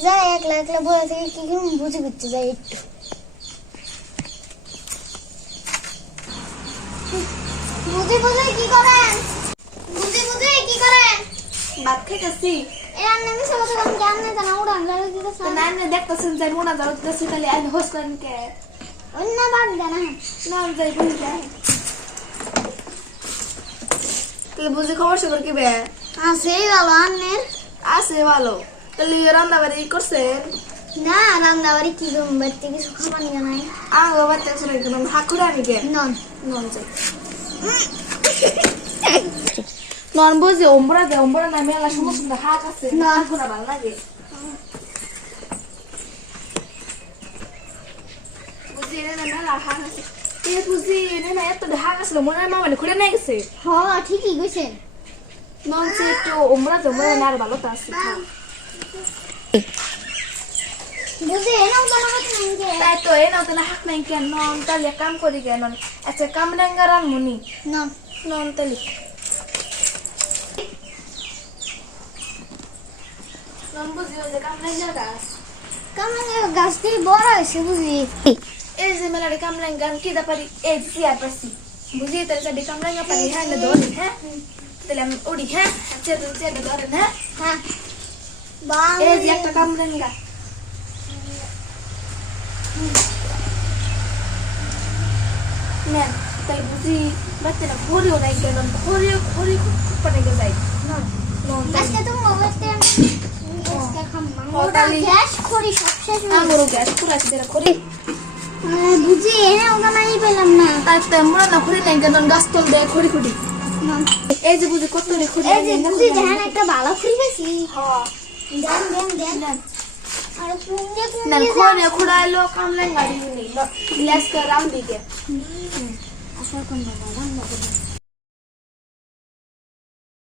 যাই একলা একলা বসে থেকে কি কি বুঝে করতে যাই একটু বুঝে বুঝে কি করেন বুঝে বুঝে কি করেন ভাত খাইতেছি এ রান্না মিশে কথা আমি জানি না উড়ান যাবে দিতেছ না না দেখতেছেন যাই মোনা যাও দিতেছি তাহলে আমি হোস করেন কে অন্য বাদ দেনা না যাই বুঝি যাই তাহলে বুঝি খবর সবর কি বে সেই ভালো আন্নের আছে ভালো তাহলে রান্না বাড়ি করছেন না রান্না বাড়ি কি করুন বাড়িতে কিছু খাবার নিয়ে নাই আমার বাবা দেখছেন একদম হাত করে আনি গে নন নন যাই নন বুঝি অম্বরা দে অম্বরা না মেলা সমস্যা হাত আছে না ঘোরা ভালো লাগে বুঝি এনে না মেলা হাত আছে এ বুঝি এনে না এত হাত আছে মনে হয় মামা ঘুরে নিয়ে গেছে হ্যাঁ ঠিকই কইছেন নন সে একটু অম্বরা দে অম্বরা না আর ভালো তা আছে বুঝি এনাও তো না হচ্ছে না তাই তো এ নাও তো না হাক নাই কেন নন তাহলে কাম করি কেন আচ্ছা কাম ডাঙ্গারান মুনি নন নন তাহলে নন বুঝি ওই যে কাম ডাঙ্গার গাছ কামাঙ্গা গাছটি বড় হয়েছে বুঝি এই যে মেলারে কাম ডাঙ্গার কি দা পারি এই সিয়ার পাসি বুঝি তাহলে সাডি কাম ডাঙ্গা পারি হ্যাঁ না দৌড়ি হ্যাঁ তাহলে আমি উড়ি হ্যাঁ চেয়ে চেয়ে ধরেন হ্যাঁ হ্যাঁ বাং এই যে একটা কাম ডাঙ্গা নেন তাই বুঝি বাচ্চারা ঘুরেও নাই কেন ঘুরে ঘুরে খুব পানি যাই নন নন আজকে তুমি ওইতে আজকে খাম্মা ও, ওটা তাহলে- গ্যাস করি সব শেষ হয়ে আমারও গ্যাস পুরা আছে যেটা করি বুঝি এনে ওটা নাই পেলাম না তাই তো আমরা না ঘুরে নাই কেন গাছ তল দেয় খড়ি খড়ি নন এই যে বুঝি কত রে খড়ি এই যে বুঝি জান একটা ভালো ফুল গেছি হ্যাঁ দেন দেন দেন আর পুঙ্গে না পুঙ্গে খড়ে খুড়াইলো কামলাই গাড়ি নি লেস কে রাম দিকে আসার কোন বাবা রান্না করে